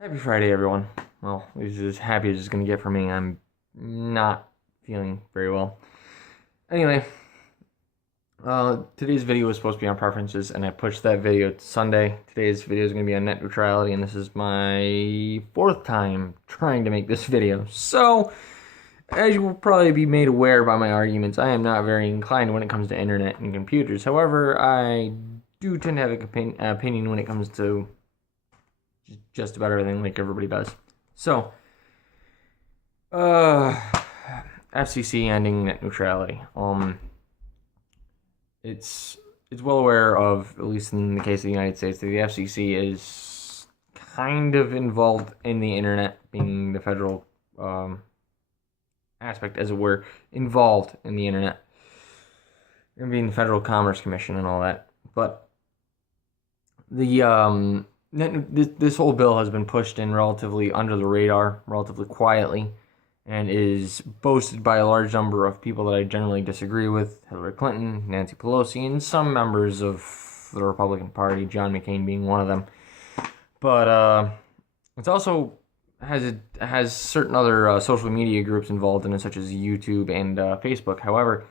Happy Friday, everyone. Well, this is as happy as it's going to get for me. I'm not feeling very well. Anyway, today's video was supposed to be on preferences, and I pushed that video to Sunday. Today's video is going to be on net neutrality, and this is my fourth time trying to make this video. So, as you will probably be made aware by my arguments, I am not very inclined when it comes to internet and computers. However, I do tend to have an opinion when it comes to just about everything, like everybody does. So, FCC ending net neutrality. It's well aware of, at least in the case of the United States, that the FCC is kind of involved in the internet, being the federal aspect, as it were, involved in the internet, and being the Federal Commerce Commission and all that. But the this whole bill has been pushed in relatively under the radar, relatively quietly, and is boasted by a large number of people that I generally disagree with: Hillary Clinton, Nancy Pelosi, and some members of the Republican Party, John McCain being one of them. But it's also has certain other social media groups involved in it, such as YouTube and Facebook. However,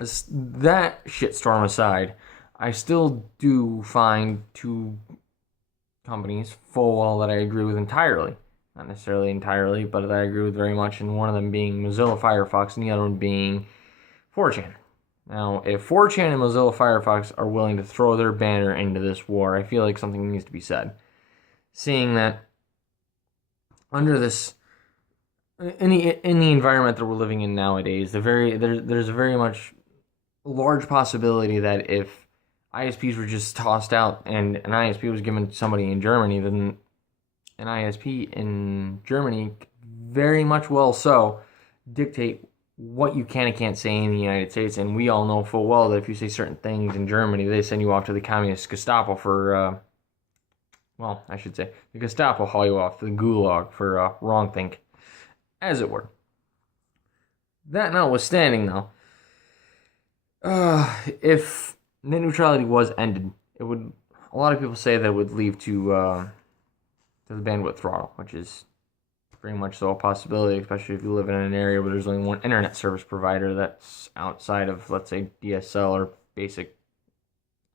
as that shitstorm aside, I still do find two companies full well that I agree with entirely. Not necessarily entirely, but that I agree with very much, and one of them being Mozilla Firefox and the other one being 4chan. Now, if 4chan and Mozilla Firefox are willing to throw their banner into this war, I feel like something needs to be said. Seeing that under this, in the environment that we're living in nowadays, there's a very much large possibility that if ISPs were just tossed out and an ISP was given to somebody in Germany, then an ISP in Germany could very much well so dictate what you can and can't say in the United States. And we all know full well that if you say certain things in Germany, they send you off to the communist Gestapo for, well, I should say, the Gestapo haul you off to the Gulag for wrong think, as it were. That notwithstanding, though, if net neutrality was ended, it would, a lot of people say that it would lead to the bandwidth throttle, which is very much so a possibility, especially if you live in an area where there's only one internet service provider that's outside of, let's say, DSL or basic,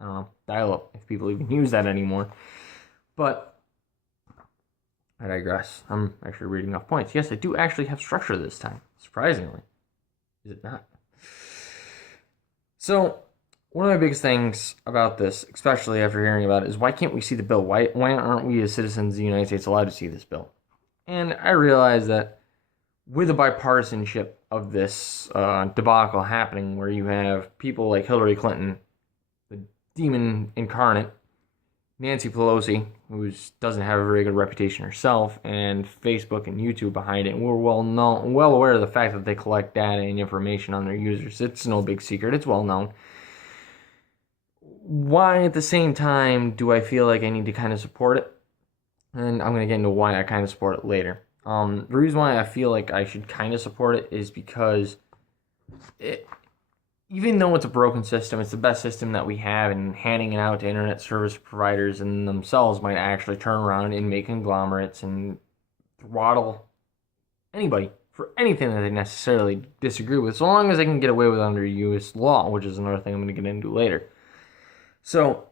I don't know, dial-up, if people even use that anymore. But I digress. I'm actually reading off points. Yes, I do actually have structure this time, surprisingly. Is it not? So, one of my biggest things about this, especially after hearing about it, is why can't we see the bill? Why aren't we as citizens of the United States allowed to see this bill? And I realize that with the bipartisanship of this debacle happening, where you have people like Hillary Clinton, the demon incarnate, Nancy Pelosi, who doesn't have a very good reputation herself, and Facebook and YouTube behind it, and we're well aware of the fact that they collect data and information on their users. It's no big secret. It's well known. Why, at the same time, do I feel like I need to kind of support it? And I'm going to get into why I kind of support it later. The reason why I feel like I should kind of support it is because even though it's a broken system, it's the best system that we have, and handing it out to internet service providers and themselves might actually turn around and make conglomerates and throttle anybody for anything that they necessarily disagree with, so long as they can get away with it under U.S. law, which is another thing I'm going to get into later. So,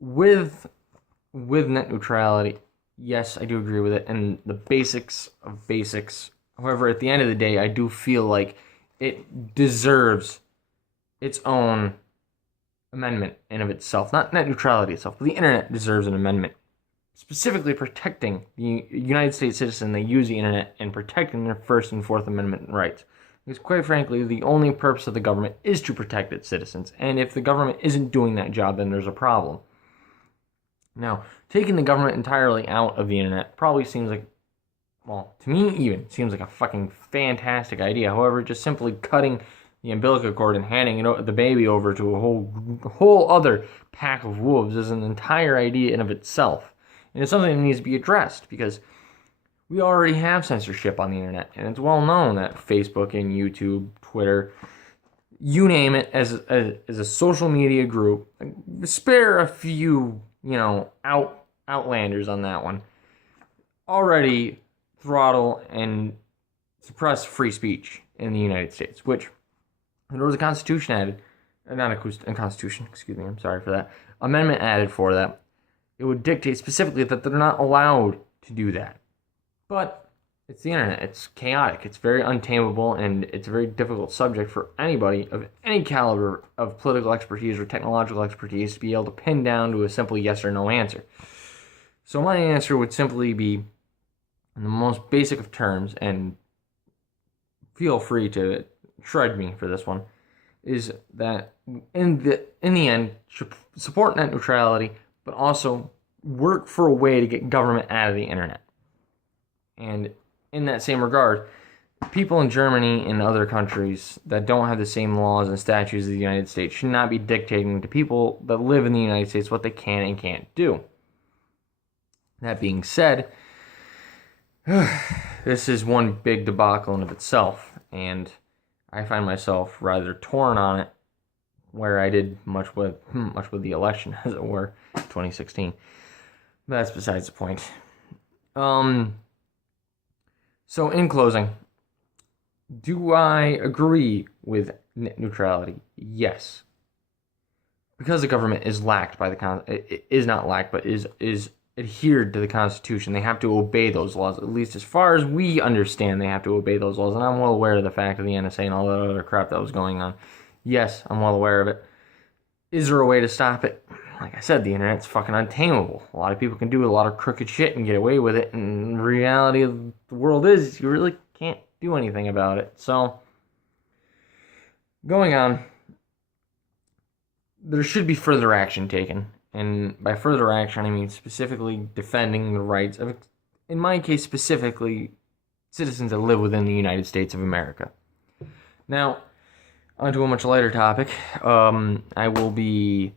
with net neutrality, yes, I do agree with it, and the basics of basics. However, at the end of the day, I do feel like it deserves its own amendment in of itself. Not net neutrality itself, but the internet deserves an amendment, specifically protecting the United States citizen that use the internet and protecting their First and Fourth Amendment rights. Because quite frankly, the only purpose of the government is to protect its citizens. And if the government isn't doing that job, then there's a problem. Now, taking the government entirely out of the internet probably seems like, well, to me even, seems like a fucking fantastic idea. However, just simply cutting the umbilical cord and handing the baby over to a whole other pack of wolves is an entire idea in of itself. And it's something that needs to be addressed, because we already have censorship on the internet, and it's well known that Facebook and YouTube, Twitter, you name it, as a social media group, spare a few, outlanders on that one, already throttle and suppress free speech in the United States, which there was a constitution added, not a constitution, excuse me, I'm sorry for that, amendment added for that. It would dictate specifically that they're not allowed to do that. But it's the internet. It's chaotic. It's very untamable, and it's a very difficult subject for anybody of any caliber of political expertise or technological expertise to be able to pin down to a simple yes or no answer. So my answer would simply be, in the most basic of terms, and feel free to shred me for this one, is that in the end, support net neutrality, but also work for a way to get government out of the internet. And in that same regard, people in Germany and other countries that don't have the same laws and statutes as the United States should not be dictating to people that live in the United States what they can and can't do. That being said, this is one big debacle in of itself, and I find myself rather torn on it, where I did much with the election, as it were, 2016. But that's besides the point. So in closing, do I agree with net neutrality? Yes. Because the government is lacked by is adhered to the Constitution. They have to obey those laws, at least as far as we understand. They have to obey those laws, and I'm well aware of the fact of the NSA and all that other crap that was going on. Yes, I'm well aware of it. Is there a way to stop it? Like I said, the internet's fucking untamable. A lot of people can do a lot of crooked shit and get away with it, and the reality of the world is you really can't do anything about it. So, going on, there should be further action taken. And by further action, I mean specifically defending the rights of, in my case specifically, citizens that live within the United States of America. Now, onto a much lighter topic. I will be,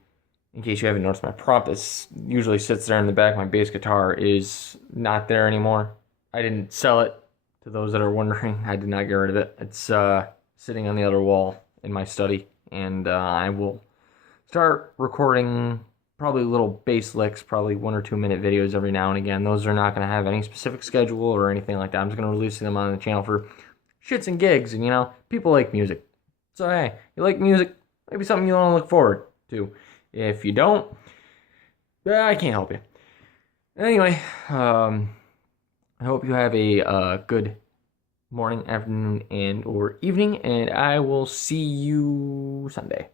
in case you haven't noticed, my prop that usually sits there in the back, my bass guitar, is not there anymore. I didn't sell it, to those that are wondering. I did not get rid of it. It's sitting on the other wall in my study, and I will start recording probably little bass licks, probably 1 or 2 minute videos every now and again. Those are not going to have any specific schedule or anything like that. I'm just going to release them on the channel for shits and gigs, and people like music. So hey, you like music, maybe something you want to look forward to. If you don't, I can't help you. Anyway, I hope you have a good morning, afternoon, and or evening, and I will see you Sunday.